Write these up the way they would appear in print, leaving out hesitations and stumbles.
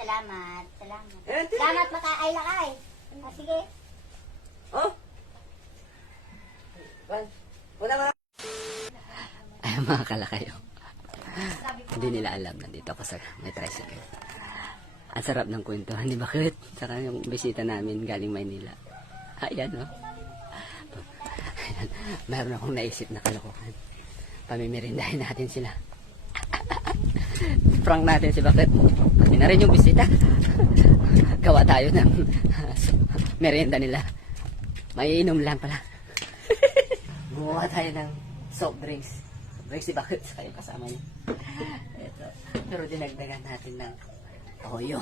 salamat. Salamat. Eh, Salamat makaay lakay. Ah, sige. Oh? Wala mga... Ay, mga kalakayo. Hindi nila alam, nandito ako sa may tricycle. Ang sarap ng kwentuhan ni Bakit. Saka yung bisita namin galing Maynila. Ayan, no? Ayan. Mayroon akong naisip na kalokohan. Pamimirindahin natin sila. Prank natin si Bakit. Pati na rin yung bisita. Gawa tayo ng merienda nila. Maiinom lang pala. Gumawa tayo ng soft drinks. Drinks si Bakit sa kayong kasama niya. Ito. Pero dinagdagan natin ng toyo.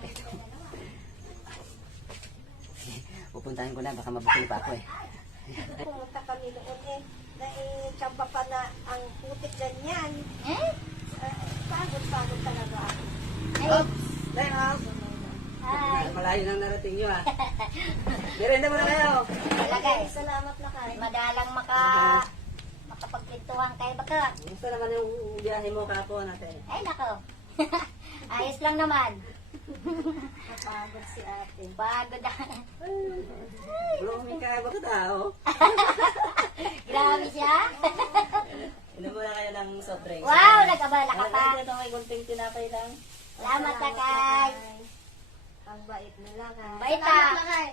Ito. Sige, pupuntahan ko na. Baka mabukil pa ako eh. Pumunta kami noon eh. Naitsamba pa na ang putik ganyan. Eh? Pagod talaga ako. Oops! Dahil mga... Ay. Malayo nang narating nyo ah. Merienda muna kayo. Talagay. Salamat na kayo. Madalang makapagkwentuhan kay Bakit. Gusto naman yung biyahe mo kapon natin. Ay, nako. Ayos lang naman. Napagod si ate. Pagod na. Bulong ka ba ka tao? Grabe siya. Inom muna kayo ng soft drinks. Wow, nag-abala ka pa. Ito may kunting tinapay lang. Salamat na kay. Ang bait nila ka. Bait Salamat ah. na kay.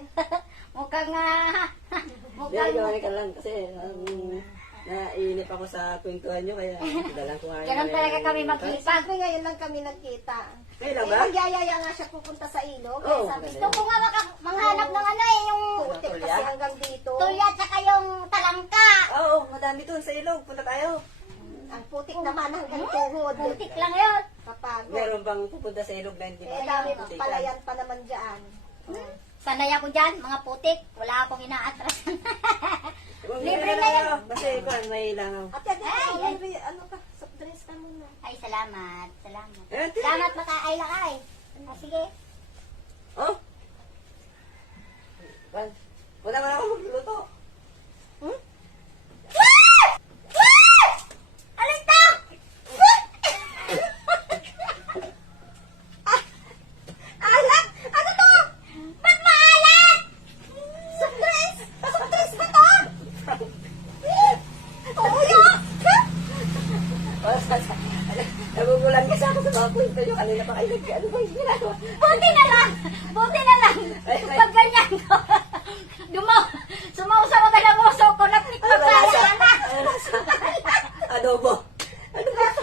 Mukhang Hindi, gawin ka lang kasi naiinip ako sa kwentuhan nyo kaya dalang ko nga yun. ganun talaga kami magkita. Sabi ngayon lang kami nagkita. Kayo lang Eh, ba? nagyayaya nga siya pupunta sa ilog. Oo, Kaya sabi magaling. Gusto ko nga manghanap ng ano eh, yung putik Tulya? kasi hanggang dito. tulya at saka yung talangka. Oo, madami doon sa ilog. Punta tayo. Ang putik naman hanggang tuhod. Putik lang yun. Kapagod. Meron bang pupunta sa ilog na hindi Eh, ba? dami Putikan? palayan pa naman dyan. Sanay ako dyan, mga putik. Wala akong inaatras. Kung Libre hindi na yan. Kasi ikuan, may langaw. Ate, Ay, ano ka? Soft drinks ka muna. Ay, salamat. Salamat. Eh, Salamat makaay lakay. Ah, sige. Oh? Wala man ako magluluto. Alin to? Alat! Ano to? Ba't maalat? Soft drinks! Soft drinks ba to? Tuyo! Nagugulan kasi ako sa mga kwento nyo. Kanina pa kayo ano ba yung ginagawa? Buti na lang. Buti na lang. Ay, ay. Pag ganyan ko. Sumausaw ka ng uso ko. Napnikot Ano sa lasa? yana. Ano lasa? Adobo. Ano lasa?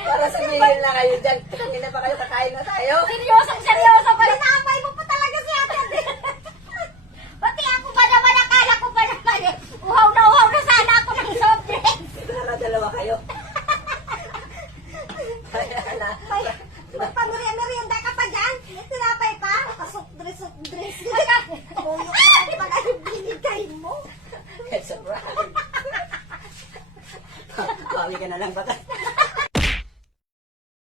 Para sabihin na kayo dyan. Kanina pa kayo kakain na tayo. Seryoso ko. Inaamay mo pa talaga si ate. Pati ako pa naman. Akala ko pa naman eh. Uhaw na sana ako ng soft drinks. Dalawa kayo. Magpamerienda ka pa dyan? Tinapay pa? Soft drinks, soft drinks. Oh, ano pala yung binigay mo? It's a prank. Bawi ka na lang baka.